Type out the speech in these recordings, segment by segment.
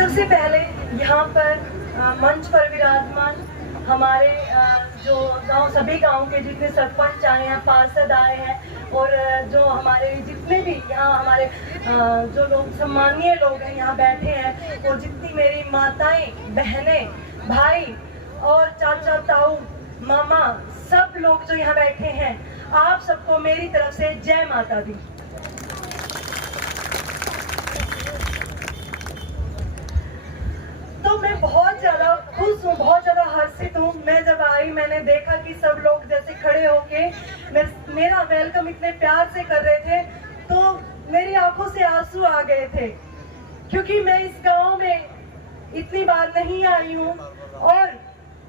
सबसे पहले यहाँ पर मंच पर विराजमान हमारे जो सभी गांव के जितने सरपंच आए हैं, पार्षद आए हैं और जो हमारे जितने भी यहाँ हमारे जो लोग सम्मानीय लोग हैं यहाँ बैठे हैं, और जितनी मेरी माताएं, बहनें, भाई और चाचा, ताऊ, मामा, सब लोग जो यहाँ बैठे हैं, आप सबको मेरी तरफ से जय माता दी। तो मैं बहुत ज्यादा खुश हूँ, बहुत ज्यादा हर्षित हूँ। मैं जब आई, मैंने देखा कि सब लोग जैसे खड़े होके मेरा वेलकम इतने प्यार से कर रहे थे, तो मेरी आंखों से आंसू आ गए थे, क्योंकि मैं इस गांव में इतनी बार नहीं आई हूँ और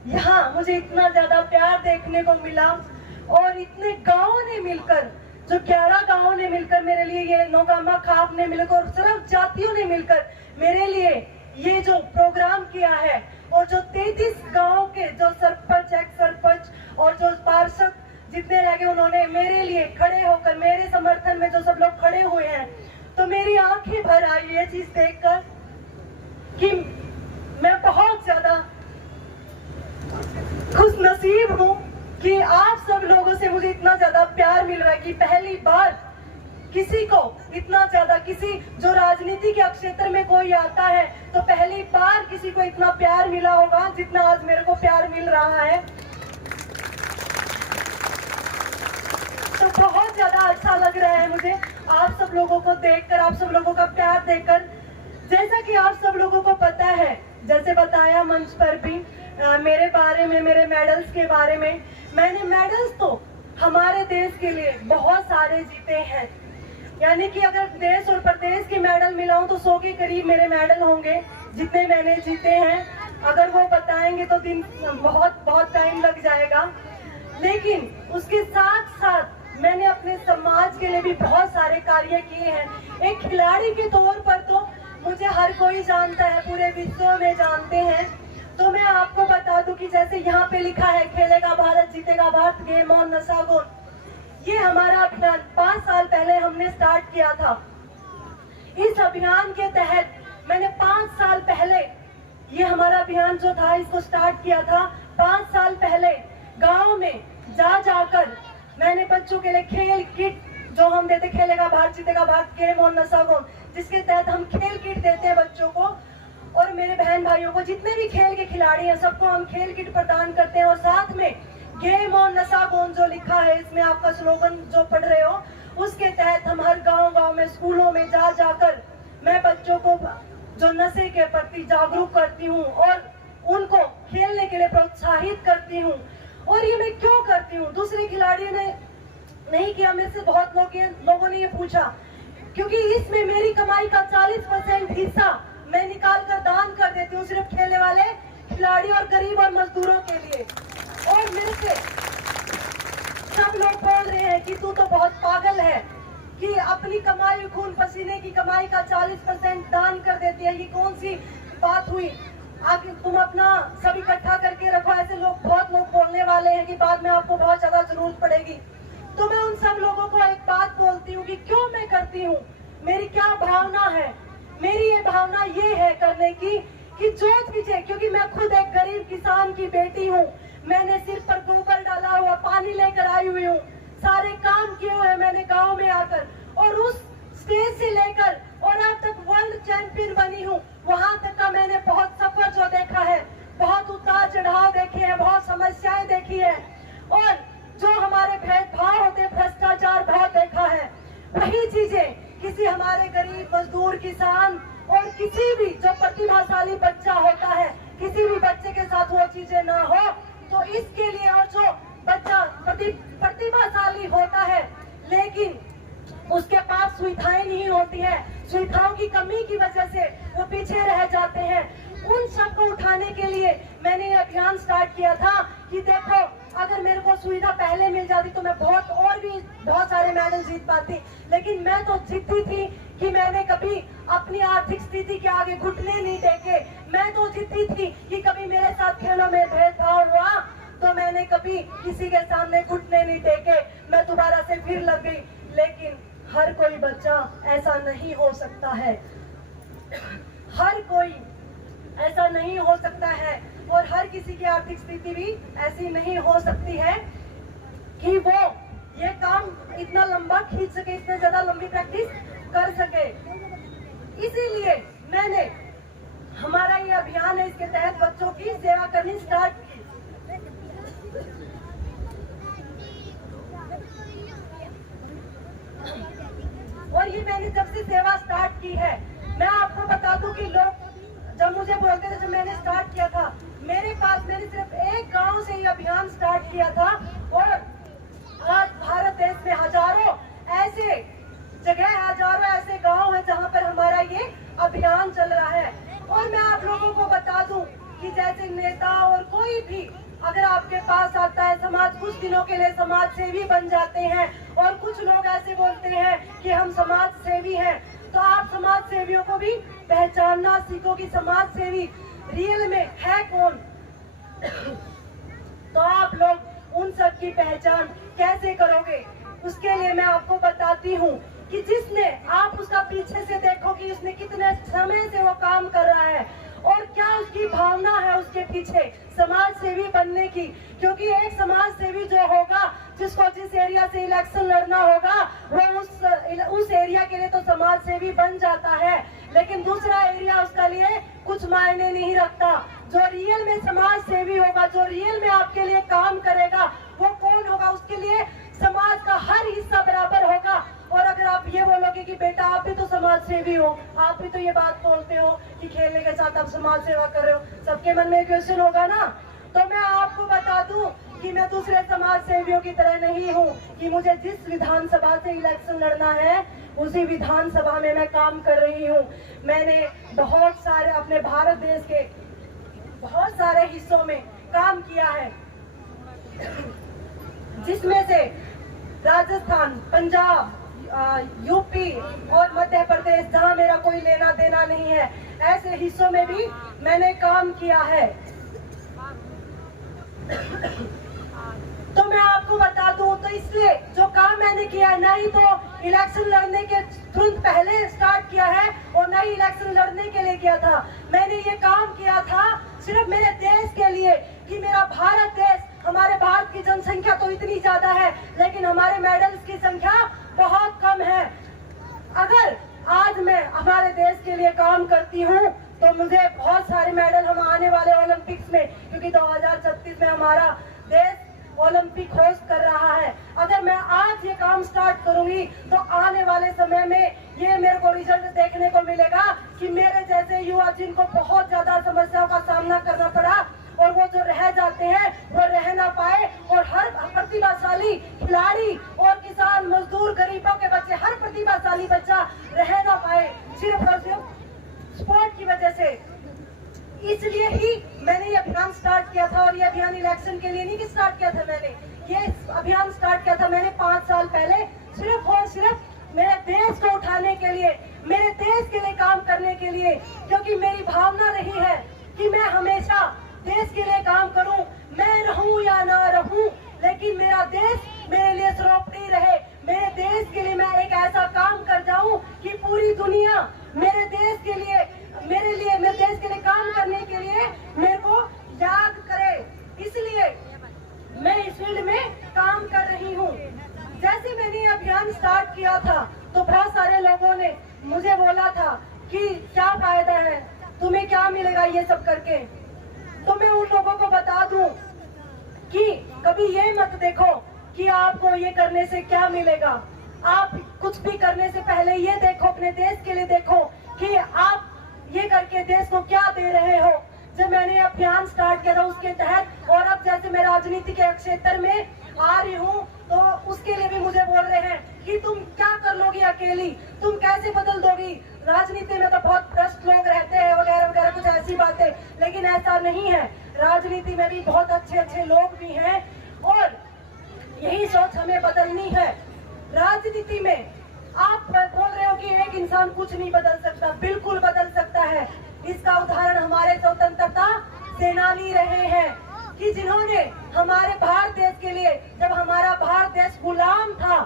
यहाँ मुझे इतना ज्यादा प्यार देखने को मिला। और इतने गाँवों ने मिलकर, जो 11 गाँवों ने मिलकर मेरे लिए, ये नौगामा खाप ने मिलकर, सर्व जातियों ने मिलकर मेरे लिए ये जो प्रोग्राम किया है, और जो 33 गांव के जो सरपंच, एक्स सरपंच और जो पार्षद जितने रह गए, उन्होंने मेरे लिए खड़े होकर, मेरे समर्थन में जो सब लोग खड़े हुए हैं, तो मेरी आंखें भर आई ये चीज देखकर कि मैं बहुत ज्यादा खुश नसीब हूँ कि आप सब लोगों से मुझे इतना ज्यादा प्यार मिल रहा है कि पहली बार किसी को इतना ज्यादा, किसी जो राजनीति के क्षेत्र में कोई आता है तो पहली बार किसी को इतना प्यार मिला होगा जितना आज मेरे को प्यार मिल रहा है। तो बहुत ज्यादा अच्छा लग रहा है मुझे आप सब लोगों को देखकर, आप सब लोगों का प्यार देखकर। जैसा कि आप सब लोगों को पता है, जैसे बताया मंच पर भी मेरे बारे में, मेरे मेडल्स के बारे में, मैंने मेडल्स तो हमारे देश के लिए बहुत सारे जीते हैं। यानी कि अगर देश और प्रदेश के मेडल मिलाऊं तो 100 के करीब मेरे मेडल होंगे जितने मैंने जीते हैं। अगर वो बताएंगे तो दिन बहुत टाइम लग जाएगा। लेकिन उसके साथ साथ मैंने अपने समाज के लिए भी बहुत सारे कार्य किए हैं। एक खिलाड़ी के तौर पर तो मुझे हर कोई जानता है, पूरे विश्व में जानते हैं। तो मैं आपको बता दूं कि जैसे यहाँ पे लिखा है, खेलेगा भारत, जीतेगा भारत, गेम ऑन नशा। ये हमारा अभियान 5 साल पहले हमने स्टार्ट किया था। इस अभियान के तहत मैंने 5 साल पहले ये हमारा अभियान जो था, इसको स्टार्ट किया था 5 साल पहले। गांव में जाकर मैंने बच्चों के लिए खेल किट जो हम देते, खेलेगा भारत, जीतेगा भारत, गेम ऑन नशा, जिसके तहत हम खेल किट देते हैं बच्चों को और मेरे बहन भाइयों को, जितने भी खेल के खिलाड़ी हैं सबको हम खेल किट प्रदान करते हैं। और साथ में गेम ऑन नशा जो लिखा है, इसमें आपका स्लोगन जो पढ़ रहे हो, उसके तहत हम हर गांव में, स्कूलों में जाकर मैं बच्चों को जो नशे के प्रति जागरूक करती हूँ और उनको खेलने के लिए प्रोत्साहित करती हूँ। और ये मैं क्यों करती हूँ, दूसरे खिलाड़ियों ने नहीं किया, मेरे से बहुत लोगों ने ये पूछा, क्योंकि इसमें मेरी कमाई का 40% हिस्सा मैं निकाल कर दान कर देती हूँ सिर्फ खेलने वाले खिलाड़ी और गरीब और मजदूरों के लिए। और मेरे से सब लोग बोल रहे हैं कि तू तो बहुत पागल है कि अपनी कमाई, खून पसीने की कमाई का 40% दान कर देती है, ये कौन सी बात हुई, आगे तुम अपना सब इकट्ठा करके रखो। ऐसे बहुत लोग बोलने वाले हैं कि बाद में आपको बहुत ज्यादा जरूरत पड़ेगी। तो मैं उन सब लोगों को एक बात बोलती हूँ कि क्यों मैं करती हूँ, मेरी क्या भावना है। मेरी ये भावना ये है करने की कि जोत पीछे, क्योंकि मैं खुद एक गरीब किसान की बेटी हूँ। मैंने सिर पर गोबर डाला हुआ, पानी लेकर आई हुई हूँ, सारे काम किए हुए मैंने गांव में आकर, और उस स्टेज से लेकर और अब तक वर्ल्ड चैंपियन बनी हूँ। वहां तक का मैंने बहुत सफर जो देखा है, बहुत उतार चढ़ाव देखे हैं, बहुत समस्याएं देखी है, और जो हमारे भेदभाव होते, भ्रष्टाचार बहुत देखा है। वही चीजें किसी हमारे गरीब मजदूर, किसान और किसी भी जो प्रतिभाशाली बच्चा होता है, किसी भी बच्चे के साथ वो चीजें ना हो, तो इसके लिए, और जो बच्चा प्रतिभाशाली होता है लेकिन उसके पास सुविधाएं नहीं होती है, सुविधाओं की कमी की वजह से वो पीछे रह जाते हैं, उन सबको उठाने के लिए मैंने ये अभियान स्टार्ट किया था कि देखो, अगर मेरे को सुविधा पहले मिल जाती तो मैं बहुत सारे मेडल जीत पाती। लेकिन मैं तो जीतती थी कि मैंने कभी अपनी आर्थिक स्थिति के आगे घुटने नहीं टेके। मैं तो जीतती थी कि कभी मेरे साथ खेलों में भेदभाव हुआ तो मैंने कभी किसी के सामने घुटने नहीं टेके, मैं दोबारा से फिर लग गई। लेकिन हर कोई बच्चा ऐसा नहीं हो सकता है। हर कोई नहीं हो सकता है और हर किसी की आर्थिक स्थिति भी ऐसी नहीं हो सकती है कि वो ये काम इतना लंबा खींच सके, इतने ज्यादा लंबी प्रैक्टिस कर सके। इसीलिए मैंने हमारा ये अभियान है, इसके तहत बच्चों की सेवा करनी स्टार्ट की। और ये मैंने जब से सेवा स्टार्ट की है, मैं आपको बता दूं कि लोग जब मुझे बोलते थे, जब मैंने स्टार्ट किया था मेरे पास, मैंने सिर्फ एक गांव से ये अभियान स्टार्ट किया था और आज भारत देश में हजारों ऐसे जगह, हजारों ऐसे गांव हैं जहां पर हमारा ये अभियान चल रहा है। और मैं आप लोगों को बता दूं कि जैसे नेता और कोई भी अगर आपके पास आता है, समाज कुछ दिनों के लिए समाज सेवी बन जाते हैं और कुछ लोग ऐसे बोलते हैं कि हम समाज सेवी हैं, तो आप समाज सेवियों को भी पहचानना सीखो कि समाज सेवी रियल में है कौन। तो आप लोग उन सब की पहचान कैसे करोगे, उसके लिए मैं आपको बताती हूँ कि जिसने, आप उसका पीछे से देखो कि उसने कितने समय से वो काम कर रहा है और क्या उसकी भावना है उसके पीछे समाज सेवी बनने की। क्योंकि एक समाज सेवी जो होगा, जिसको जिस एरिया से इलेक्शन लड़ना होगा, वो उस एरिया के लिए तो समाज सेवी बन जाता है, लेकिन दूसरा एरिया उसका लिए कुछ मायने नहीं रखता। जो रियल में समाज सेवी होगा, जो रियल में आपके लिए काम करेगा, वो कौन होगा, उसके लिए समाज का हर हिस्सा बराबर होगा। और अगर आप ये बोलोगे कि बेटा आप भी तो समाज सेवी हो, आप भी तो ये बात बोलते हो कि खेलने के साथ आप समाज सेवा कर रहे हो, सबके मन में क्वेश्चन होगा ना। तो मैं आपको बता दूं कि मैं दूसरे समाज सेवियों की तरह नहीं हूं कि मुझे जिस विधानसभा से इलेक्शन लड़ना है उसी विधानसभा में मैं काम कर रही हूं। मैंने बहुत सारे अपने भारत देश के बहुत सारे हिस्सों में काम किया है, जिसमें से राजस्थान, पंजाब, यूपी और मध्य प्रदेश, जहां मेरा कोई लेना देना नहीं है, ऐसे हिस्सों में भी मैंने काम किया है। तो मैं आपको बता दूं, तो इसलिए जो काम मैंने किया है, ना ही तो इलेक्शन लड़ने के तुरंत पहले स्टार्ट किया है और ना ही इलेक्शन लड़ने के लिए किया था। मैंने ये काम किया था सिर्फ मेरे देश के लिए कि मेरा भारत देश, हमारे भारत की जनसंख्या तो इतनी ज्यादा है लेकिन हमारे मेडल्स की संख्या बहुत कम है। अगर आज मैं हमारे देश के लिए काम करती हूँ तो मुझे बहुत सारे मेडल हम आने वाले ओलंपिक्स में, क्योंकि 2036 में हमारा देश ओलंपिक होस्ट कर रहा है, अगर मैं आज ये काम स्टार्ट करूंगी तो आने वाले समय में ये मेरे को रिजल्ट देखने को मिलेगा कि मेरे जैसे युवा जिनको बहुत ज्यादा समस्याओं का सामना करना पड़ा और वो जो रह जाते हैं वो रह ना पाए, और हर प्रतिभाशाली खिलाड़ी और किसान, मजदूर, गरीबों के बच्चे, हर प्रतिभाशाली बच्चा रह ना पाए सिर्फ और सिर्फ स्पोर्ट की वजह से। इसलिए ही मैंने ये अभियान स्टार्ट किया था। और ये अभियान इलेक्शन के लिए नहीं स्टार्ट किया था, मैंने ये अभियान स्टार्ट किया था मैंने 5 साल पहले, सिर्फ और सिर्फ मेरे देश को उठाने के लिए, मेरे देश के लिए काम करने के लिए। क्योंकि मेरी भावना रही है कि मैं हमेशा देश के लिए काम करूं, मैं रहूं या ना रहूं, लेकिन मेरा देश मेरे लिए सर्वोपरि रहे। मेरे देश के लिए मैं एक ऐसा काम कर जाऊं कि पूरी दुनिया मेरे देश के लिए, मेरे देश के लिए काम करने के लिए मेरे को याद करे। इसलिए मैं इस फील्ड में काम कर रही हूँ। जैसे मैंने ये अभियान स्टार्ट किया था तो बहुत सारे लोगों ने मुझे बोला था कि क्या फायदा है, तुम्हें क्या मिलेगा ये सब करके। तो मैं उन लोगों को बता दूं कि कभी ये मत देखो कि आपको ये करने से क्या मिलेगा। आप कुछ भी करने से पहले ये देखो, अपने देश के लिए देखो कि आप ये करके देश को क्या दे रहे हो। जब मैंने अभियान स्टार्ट किया था उसके तहत, और अब जैसे मैं राजनीति के क्षेत्र में आ रही हूँ तो उसके लिए भी मुझे बोल रहे हैं कि तुम क्या कर लोगी अकेली, तुम कैसे बदल दोगी। राजनीति में तो बहुत भ्रष्ट लोग रहते हैं वगैरह वगैरह, कुछ ऐसी बातें, लेकिन ऐसा नहीं है। राजनीति में भी बहुत अच्छे अच्छे लोग भी हैं और यही सोच हमें बदलनी है। राजनीति में आप बोल रहे हो कि एक इंसान कुछ नहीं बदल सकता, बिल्कुल बदल सकता है। इसका उदाहरण हमारे स्वतंत्रता सेनानी रहे हैं कि जिन्होंने हमारे भारत देश के लिए, जब हमारा भारत देश गुलाम था,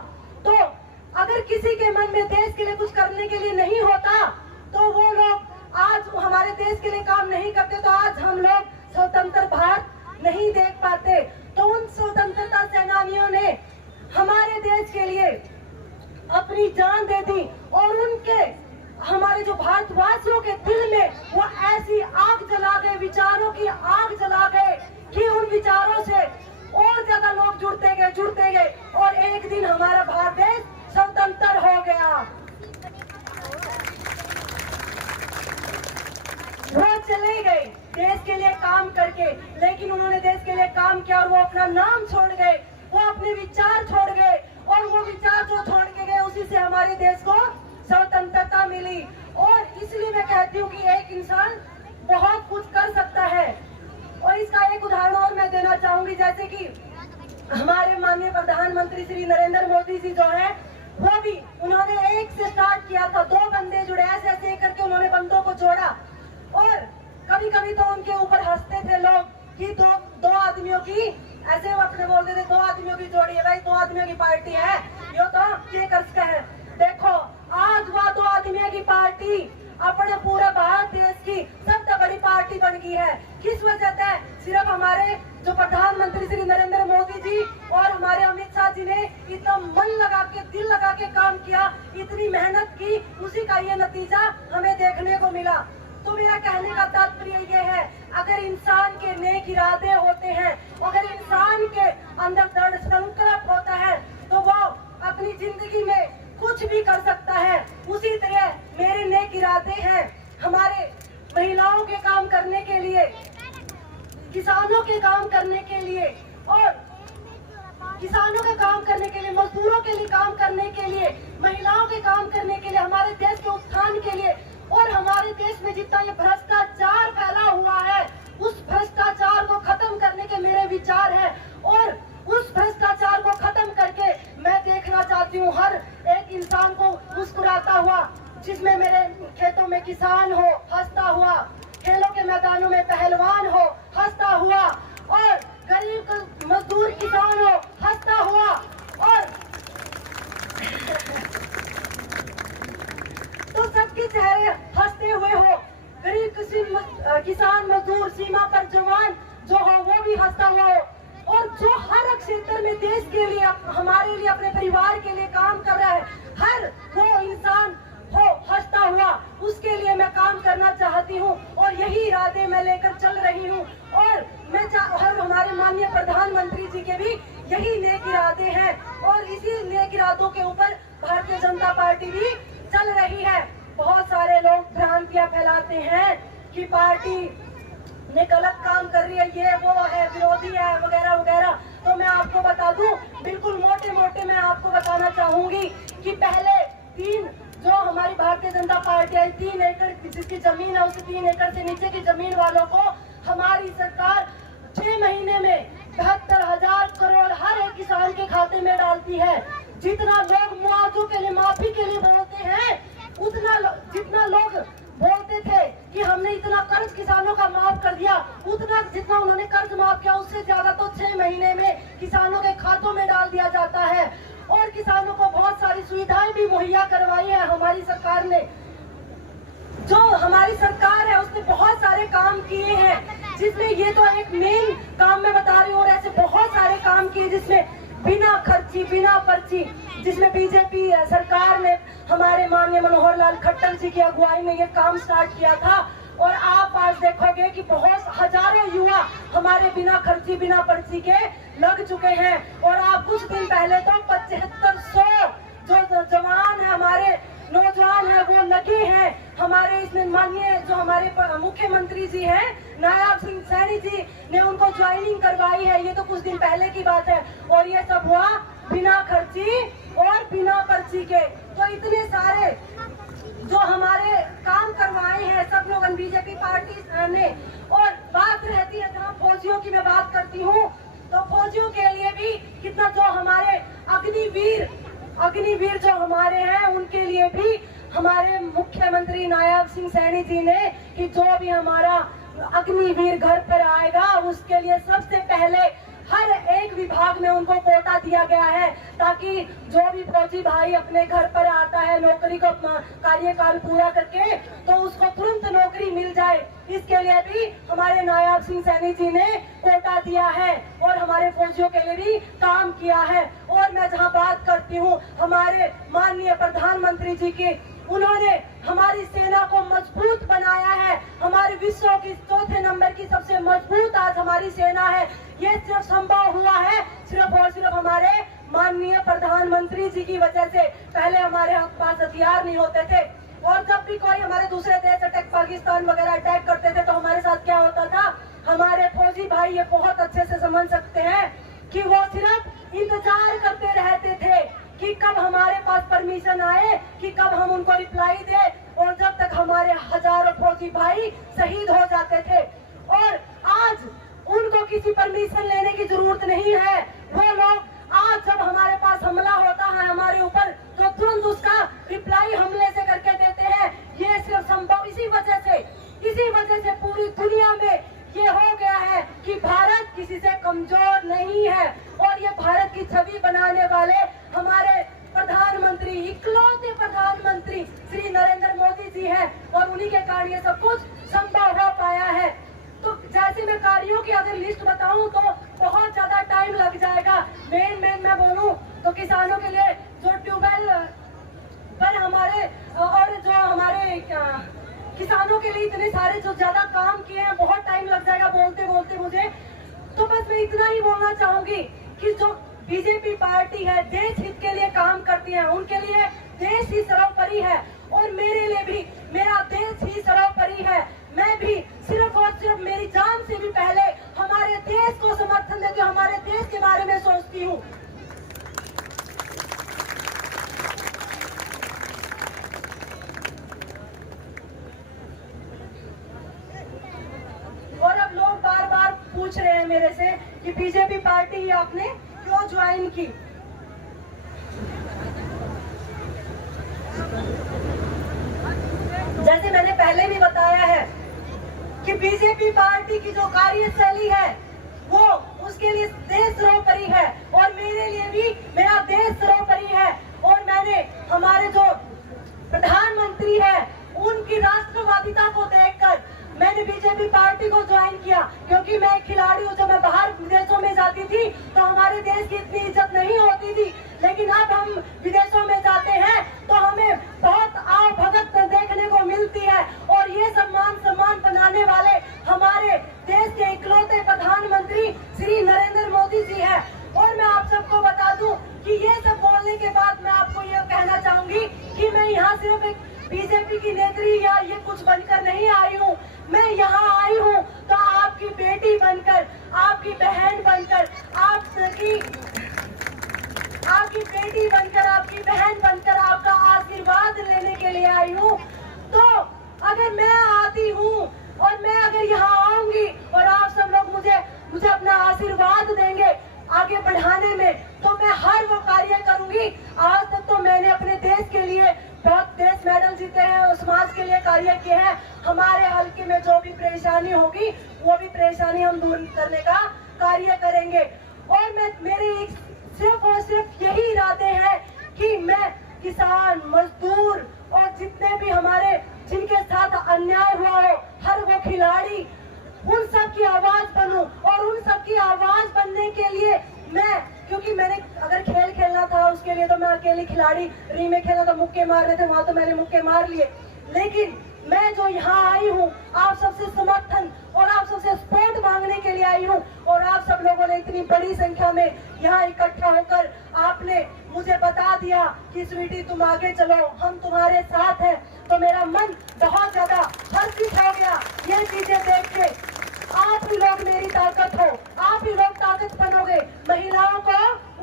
तो अगर किसी के मन में देश के लिए कुछ करने के लिए नहीं होता तो वो लोग आज हमारे देश के लिए काम नहीं करते तो आज हम लोग स्वतंत्र भारत नहीं देख पाते। तो उन स्वतंत्रता सेनानियों ने हमारे देश के लिए अपनी जान दे दी और उनके हमारे जो भारतवासियों के दिल में वो ऐसी आग जला गए, विचारों की आग जला गए कि उन विचारों से और ज्यादा लोग जुड़ते गए और एक दिन हमारा भारत देश स्वतंत्र हो गया। वो चले गए देश के लिए काम करके, लेकिन उन्होंने देश के लिए काम किया और वो अपना नाम छोड़ गए, वो अपने विचार छोड़ गए और वो विचार जो छोड़ के गए उसी से हमारे देश को स्वतंत्रता मिली। और इसलिए मैं कहती हूँ कि एक इंसान बहुत कुछ कर सकता है। और इसका एक उदाहरण और मैं देना चाहूंगी, जैसे कि हमारे माननीय प्रधानमंत्री श्री नरेंद्र मोदी जी जो है वो भी उन्होंने एक से स्टार्ट किया था, 2 बंदे जुड़े, ऐसे ऐसे करके उन्होंने बंदों को जोड़ा। और कभी कभी तो उनके ऊपर हंसते थे लोग कि दो आदमियों की, ऐसे वो अपने बोलते थे 2 आदमियों की जोड़ी है भाई, 2 आदमियों की पार्टी है, ये तो ये कर है। देखो आज वह 2 आदमियों की पार्टी अपने पूरे भारत देश की सबसे बड़ी पार्टी बन गई है। किस वजह से? सिर्फ हमारे जो प्रधानमंत्री श्री नरेंद्र मोदी जी और हमारे अमित शाह जी ने इतना मन लगा के, दिल लगा के काम किया, इतनी मेहनत की, उसी का ये नतीजा हमें देखने को मिला। तो मेरा कहने का तात्पर्य ये है, अगर इंसान के नेक इरादे होते हैं, अगर इंसान के अंदर दृढ़ संकल्प होता है तो वो अपनी जिंदगी में कुछ भी कर सकता है। उसी तरह मेरे नेक इरादे हैं हमारे महिलाओं के काम करने के लिए, किसानों के काम करने के लिए और किसानों के काम करने के लिए, मजदूरों के लिए काम करने के लिए, महिलाओं के काम करने के लिए, हमारे देश के उत्थान के लिए। और हमारे देश में जितना ये भ्रष्टाचार फैला हुआ है उस भ्रष्टाचार को खत्म करने के मेरे विचार हैं। और उस भ्रष्टाचार को खत्म करके मैं देखना चाहती हूँ हर एक इंसान को मुस्कुराता हुआ, जिसमें मेरे खेतों में किसान हो हंसता हुआ, खेलों के मैदानों में पहलवान हो हंसता हुआ और गरीब मजदूर किसान हो हंसता हुआ और तो सबके चेहरे हंसते हुए हो। गरीब किसान मजदूर, सीमा पर जवान जो हो वो भी हंसता हुआ हो। और जो हर क्षेत्र में देश के लिए, हमारे लिए, अपने परिवार के लिए काम कर रहा है, हर वो इंसान हो हंसता हुआ, उसके लिए मैं काम करना चाहती हूँ और यही इरादे मैं लेकर चल रही हूँ। और मैं हमारे माननीय प्रधानमंत्री जी के भी यही नेक इरादे हैं और इसी नेक इरादों के ऊपर भारतीय जनता पार्टी भी चल रही है। बहुत सारे लोग भ्रांतियां फैलाते हैं कि पार्टी ने गलत काम कर रही है, ये वो है, विरोधी है वगैरह वगैरह। तो मैं आपको बता दूं, बिल्कुल मोटे मोटे मैं आपको बताना चाहूंगी कि पहले 3 जो हमारी भारतीय जनता पार्टी है, 3 एकड़ जिसकी जमीन है उस 3 एकड़ से नीचे की जमीन वालों को हमारी सरकार 6 महीने में 72,000 करोड़ हर एक किसान के खाते में डालती है। जितना लोग मुआवजों के लिए, माफी के लिए बोलते हैं, जितना लोग बोलते थे कि हमने इतना कर्ज किसानों का माफ कर दिया, उतना जितना उन्होंने कर्ज माफ किया उससे ज्यादा तो 6 महीने में किसानों के खातों में डाल दिया जाता है। और किसानों को बहुत सारी सुविधाएं भी मुहैया करवाई है हमारी सरकार ने। जो हमारी सरकार है उसने बहुत सारे काम किए हैं, जिसमें ये तो एक मेन काम मैं बता रही हूँ और ऐसे बहुत सारे काम किए जिसमें बिना खर्ची, बिना पर्ची, जिसमें बीजेपी सरकार ने हमारे माननीय मनोहर लाल खट्टर जी की अगुवाई में ये काम स्टार्ट किया था। और आप आज देखोगे कि बहुत हजारों युवा हमारे बिना खर्ची, बिना पर्ची के लग चुके हैं। और आप कुछ दिन पहले तो 7500 जो जवान है, हमारे नौजवान है, वो लगे हैं हमारे इसमें। माननीय जो हमारे मुख्यमंत्री जी हैं नायब सिंह सैनी जी ने उनको ज्वाइनिंग करवाई है, ये तो कुछ दिन पहले की बात है। और ये सब हुआ बिना खर्ची और बिना पर्ची के। तो इतने सारे जो हमारे काम करवाए हैं सब लोग बीजेपी पार्टी ने। और बात रहती है जहाँ फौजियों की मैं बात करती हूँ, तो फौजियों के लिए भी कितना, जो हमारे अग्निवीर जो हमारे हैं उनके लिए भी हमारे मुख्यमंत्री नायब सिंह सैनी जी ने कि जो भी हमारा अग्निवीर घर पर आएगा उसके लिए सबसे पहले हर एक विभाग में उनको कोटा दिया गया है, ताकि जो भी फौजी भाई अपने घर पर आता है नौकरी को कार्यकाल पूरा करके, तो उसको तुरंत नौकरी मिल जाए। इसके लिए भी हमारे नायब सिंह सैनी जी ने कोटा दिया है और हमारे फौजियों के लिए भी काम किया है। और मैं जहां बात करती हूँ हमारे माननीय प्रधानमंत्री जी की, उन्होंने हमारी सेना को मजबूत बनाया है। हमारे विश्व की चौथे नंबर की सबसे मजबूत आज हमारी सेना है। ये सिर्फ संभव हुआ है सिर्फ और सिर्फ हमारे माननीय प्रधानमंत्री जी की वजह से। पहले हमारे पास हथियार नहीं होते थे और जब भी कोई हमारे दूसरे देश अटैक, पाकिस्तान वगैरह अटैक करते थे तो हमारे साथ क्या होता था, हमारे फौजी भाई ये बहुत अच्छे से समझ सकते हैं कि वो सिर्फ इंतजार करते रहते थे कि कब हमारे पास परमिशन आए, कि कब हम उनको रिप्लाई दे, और जब तक हमारे हजारों फौजी भाई शहीद हो जाते थे। और आज उनको किसी परमिशन लेने की जरूरत नहीं है। वो लोग आज जब हमारे पास हमला होता है हमारे ऊपर तो तुरंत उसका रिप्लाई हमले से करके देते हैं। ये सिर्फ संभव इसी वजह से पूरी दुनिया में ये हो गया है कि भारत किसी से कमजोर नहीं है। और ये भारत की छवि बनाने वाले हमारे प्रधानमंत्री, इकलौते प्रधानमंत्री श्री नरेंद्र मोदी जी हैं और उन्हीं के कारण ये सब कुछ संभव हो पाया है। तो जैसे मैं कार्यों की अगर लिस्ट बताऊं तो बहुत ज्यादा टाइम लग जाएगा। मेन मैं बोलूं तो किसानों के लिए जो ट्यूबवेल पर हमारे और जो हमारे किसानों के लिए इतने सारे जो ज्यादा काम किए हैं, बहुत टाइम लग जाएगा बोलते बोलते मुझे। तो बस मैं इतना ही बोलना चाहूंगी कि जो बीजेपी पार्टी है देश हित के लिए काम करती है, उनके लिए देश ही सर्वोपरि है और मेरे लिए भी मेरा देश ही सर्वोपरि है। मैं भी सिर्फ और सिर्फ मेरी जान से भी पहले हमारे देश को समर्थन देती हूँ, हमारे देश के बारे में सोचती हूँ। और अब लोग बार बार पूछ रहे हैं मेरे से कि बीजेपी पार्टी ही आपने क्यों ज्वाइन की। जैसे मैंने पहले भी बताया है कि बीजेपी पार्टी की जो कार्यशैली है वो उसके लिए देश सर्वोपरि है और मेरे लिए भी मेरा देश सर्वोपरि है। और मैंने हमारे जो प्रधानमंत्री है उनकी राष्ट्रवादिता को देखकर मैंने बीजेपी पार्टी को ज्वाइन किया, क्योंकि मैं खिलाड़ी हूँ। जब मैं बाहर विदेशों में जाती थी तो हमारे देश की इतनी इज्जत नहीं होती थी, लेकिन अब हम विदेशों में जाते हैं तो हमें बहुत आव भगत देखने को मिलती है। और ये सम्मान बनाने वाले हमारे देश के इकलौते प्रधानमंत्री श्री नरेंद्र मोदी जी है। और मैं आप सबको बता दूं कि ये सब बोलने के बाद मैं आपको ये कहना चाहूंगी कि मैं यहाँ सिर्फ एक बीजेपी की नेत्री या ये कुछ बनकर नहीं आई हूँ। मैं यहाँ आई हूँ तो आपकी बेटी बनकर, आपकी बहन बनकर, आपकी बेटी बनकर, आपकी बहन बनकर आपका आशीर्वाद लेने के लिए आई हूँ। तो अगर मैं आती हूँ और मैं अगर यहाँ आऊंगी और आप सब लोग मुझे अपना आशीर्वाद देंगे आगे बढ़ाने में, तो मैं हर वो कार्य करूंगी। आज तक तो मैंने अपने देश के लिए बहुत देश मेडल जीते हैं और समाज के लिए कार्य किए हैं। हमारे हल्के में जो भी परेशानी होगी वो भी परेशानी हम दूर करने का कार्य करेंगे। और मेरे सिर्फ और सिर्फ यही इरादे हैं कि मैं किसान, मजदूर और जितने भी हमारे जिनके साथ अन्याय हुआ हो, हर वो खिलाड़ी, उन सब की आवाज बनूं। और उन सब की आवाज बनने के लिए क्योंकि मैंने अगर खेल खेलना था उसके लिए तो मैं अकेले खिलाड़ी री में खेला, तो मुक्के मारने थे वहां तो मैंने मुक्के मार लिए। लेकिन मैं जो यहाँ आई हूँ आप सबसे समर्थन और आप सबसे सपोर्ट मांगने के लिए आई हूँ। और आप सब लोगों ने इतनी बड़ी संख्या में यहाँ इकट्ठा होकर आपने मुझे बता दिया कि स्वीटी तुम आगे चलो, हम तुम्हारे साथ हैं, तो मेरा मन बहुत ज्यादा हर्षित हो गया ये चीजें देख के। आप ही लोग मेरी ताकत हो, आप ही लोग ताकत बनोगे महिलाओं को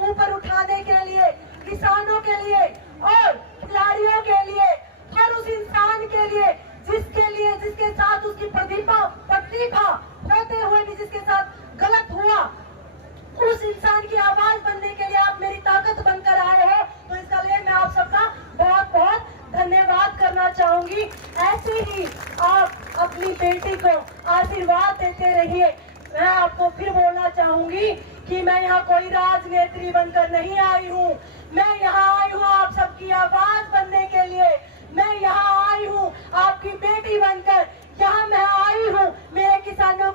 ऊपर उठाने के लिए, किसानों के लिए और खिलाड़ियों के लिए, हर उस इंसान के लिए जिसके साथ उसकी प्रतिभा होते हुए भी जिसके साथ गलत हुआ, उस इंसान की आवाज बनने के लिए आप मेरी ताकत बनकर आए हो। तो इसका लिए मैं आप सबका बहुत बहुत धन्यवाद करना चाहूंगी। ऐसे ही आप अपनी बेटी को आशीर्वाद देते रहिए। मैं आपको फिर बोलना चाहूंगी कि मैं यहाँ कोई राजनेत्री बनकर नहीं आई हूँ। मैं यहाँ आई हूँ आप सबकी आवाज बनने के लिए। मैं यहाँ आई हूँ आपकी बेटी बनकर। यहाँ मैं आई हूँ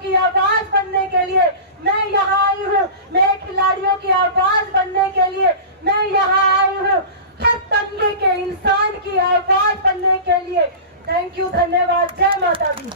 की आवाज बनने के लिए मैं यहाँ आई हूँ, मेरे खिलाड़ियों की आवाज बनने के लिए मैं यहाँ आई हूँ, हर तबके के इंसान की आवाज बनने के लिए। थैंक यू, धन्यवाद, जय माता दी।